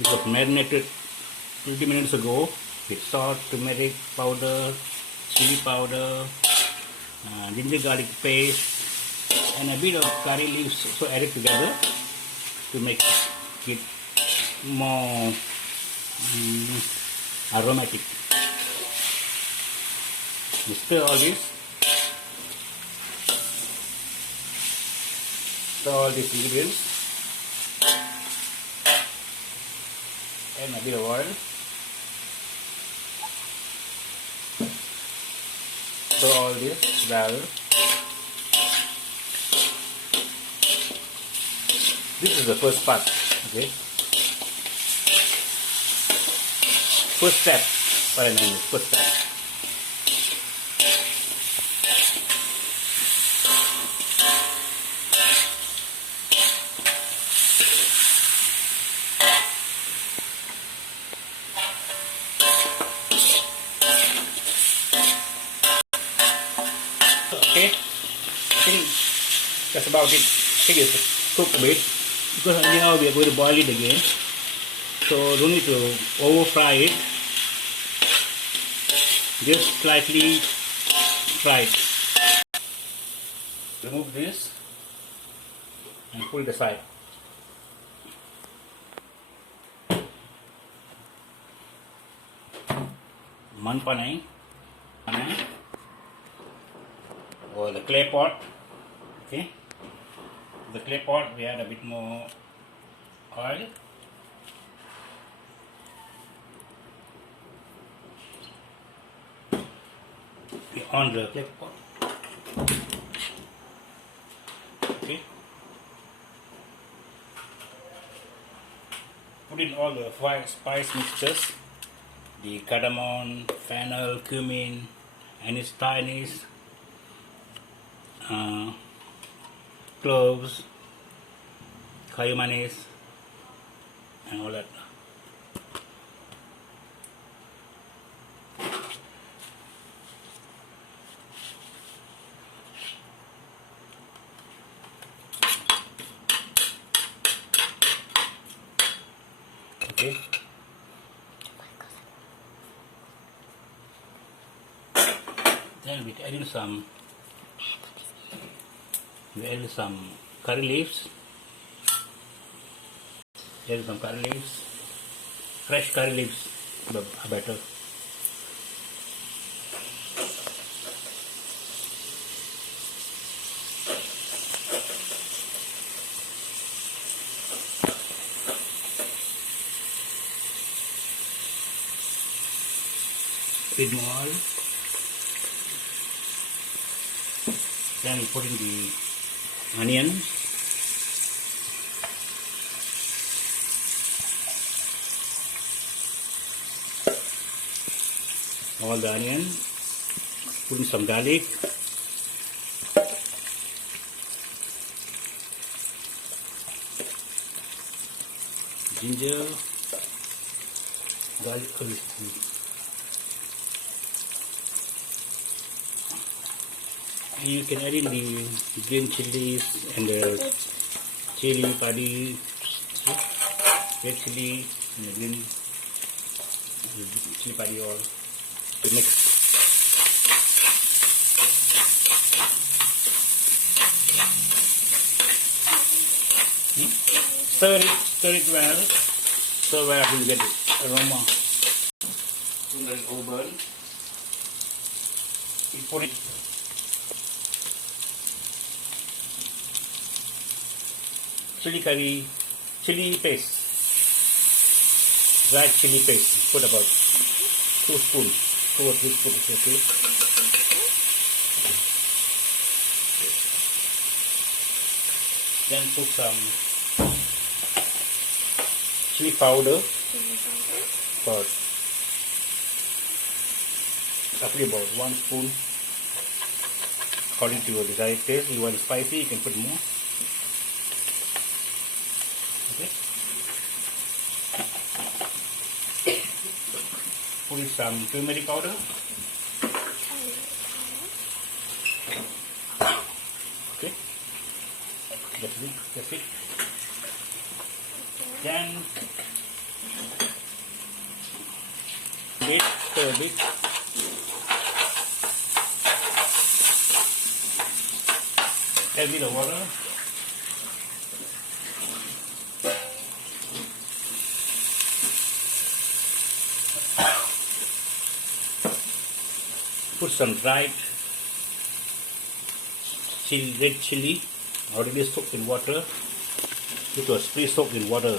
It was marinated 20 minutes ago with salt, turmeric powder, chili powder, ginger garlic paste, and a bit of curry leaves so added together to make it more aromatic. You stir all this. Stir all these ingredients and a bit of oil. Stir all this well. This is the first part, okay? First step, what I mean is first step. Okay, I think that's about it. I think it's cooked a bit because anyhow we are going to boil it again, so don't need to over fry it, just slightly fry it. Remove this and pull it aside. Man panay or the clay pot. Okay, the clay pot we add a bit more oil. On the clay pot. Okay, put in all the spice mixtures, the cardamom, fennel, cumin, anise, anise, cloves, cayenne anise, and all that. Okay. Then we add in some curry leaves. Add some curry leaves. Fresh curry leaves are better. Bit more oil. Then we put in the onion. All the onion. Put in some garlic. Ginger. Garlic. You can add in the green chilies and the chili padi, red chili and the green chili padi all to mix. Stir it well, so where you get the aroma. When it is over, you put it. Chili paste, dried chili paste, put about 2 spoons, 2 or 3 spoons, okay. Then put some chili powder, roughly about 1 spoon, according to your desired taste. If you want spicy, you can put more. Okay. Put in some turmeric powder. Okay. That's it. Then bit, stir a bit. Add a bit of water. Put some dried chili, red chili, already soaked in water. It was pre-soaked in water.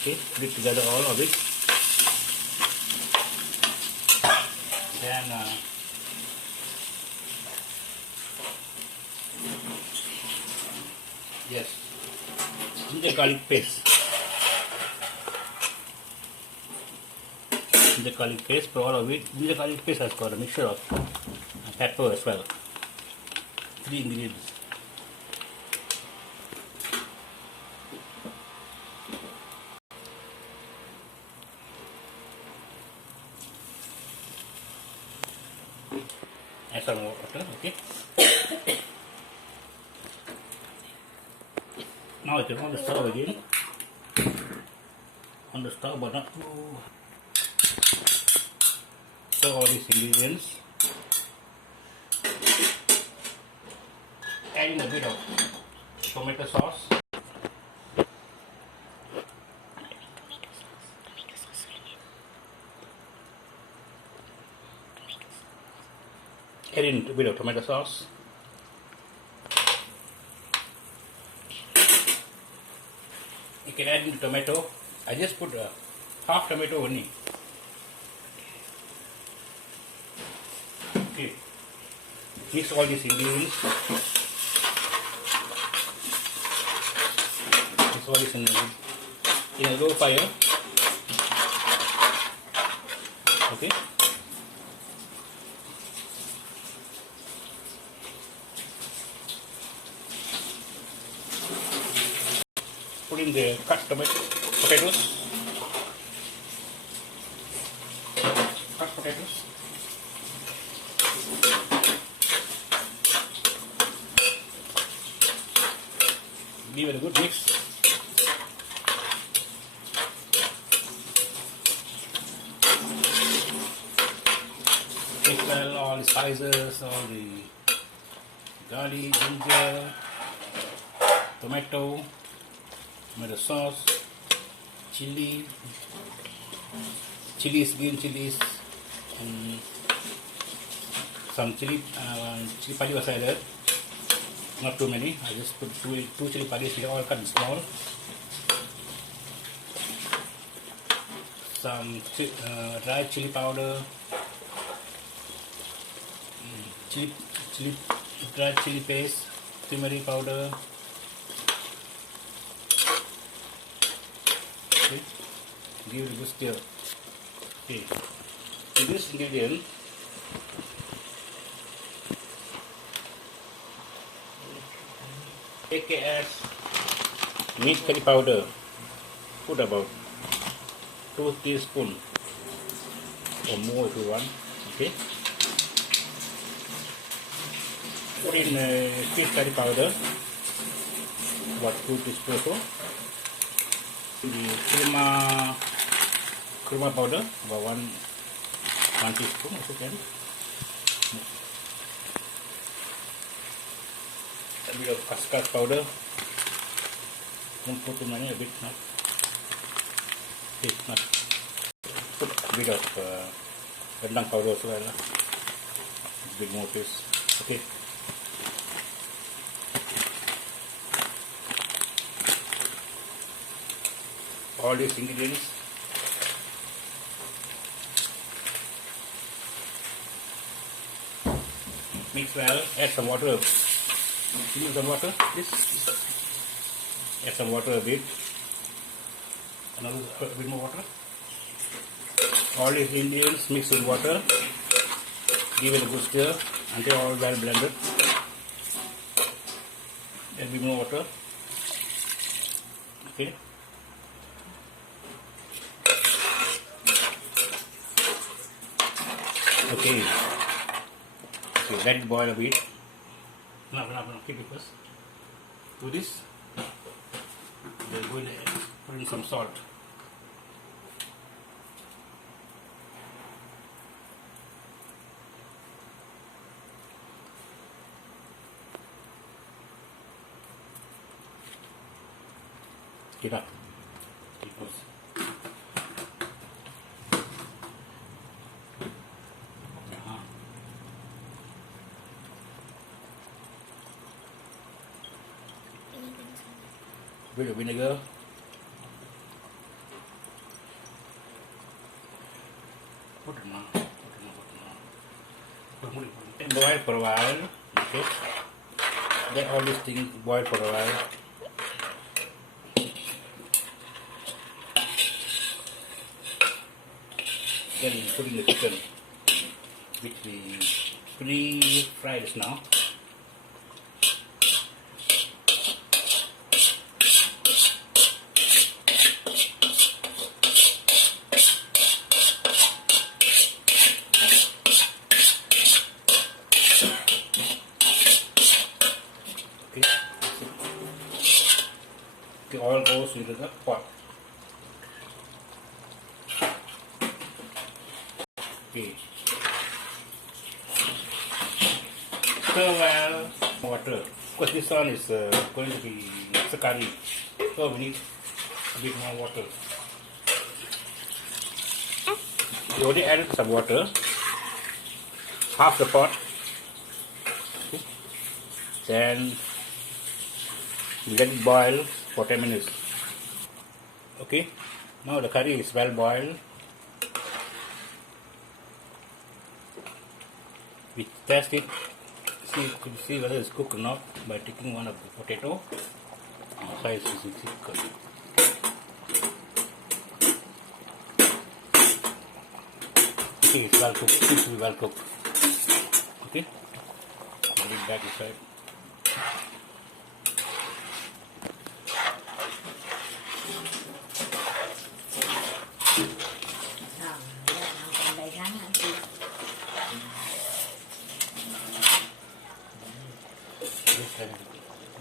Okay, put it together all of it. Then yes, ginger garlic paste. Ginger garlic paste for all of it. Ginger garlic paste has got a mixture of pepper as well. 3 ingredients. Add some water, okay. Now I turn on the stove again. On the stove, but not too. Stir all these ingredients. Adding a bit of tomato sauce. Add in a bit of tomato sauce. You can add in the tomato. I just put a half tomato only. Okay. Mix all these ingredients. Mix all these ingredients in a low fire. Okay. Put in the cut potatoes. Cut potatoes. Give it a good mix. Mix well all the spices, all the garlic, ginger, tomato sauce, chilies, green chilies, and some chili padi was added. Not too many. I just put two chili padis here, all cut small. Some dried chili powder, dried chili paste, turmeric powder. Okay. Give it a good stir. Okay. To this ingredient, take as meat curry powder. Put about 2 teaspoons or more if you want. Okay. Put in fish curry powder, about 2 teaspoons or so. The kurma powder, about 1 teaspoon if you can. A bit of khaskhas powder. Don't put too many, a bit not. Okay, not. Put a bit of rendang powder as well. A bit more paste. Okay. All these ingredients. Mix well. Add some water. Use some water, please. Add some water a bit. Another a bit more water. All these ingredients mix with water. Give it a good stir until all well blended. Add a bit more water. Okay. Okay. So let it boil a bit. No, keep it first. Do this. Then go in, put in some salt. Enough. Bit of vinegar. Boil for a while. Okay. Let all these things boil for a while. Then we put in the chicken, which we pre-fried just now. The oil goes into the pot. Okay. Stir well water. Because this one is going to be a curry, so we need a bit more water. We already added some water, half the pot. Okay. Then let it boil for 10 minutes. Okay, now the curry is well boiled. We test it, see whether it's cooked or not by taking one of the potato. Size is cooked. Okay, it's well cooked. Seems to be well cooked. Okay, put it back inside.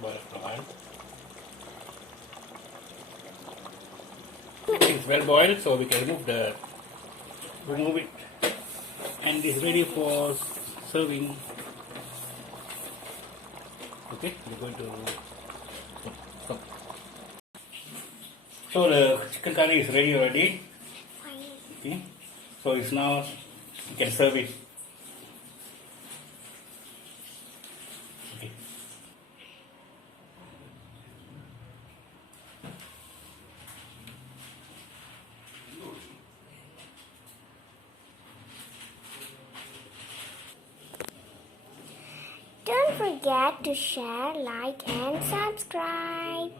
Boil for a while. It's well boiled, so we can remove it, and it's ready for serving. Okay, we're going to stop. So the chicken curry is ready already. Okay, so it's now you can serve it. Okay. Don't forget to share, like and subscribe.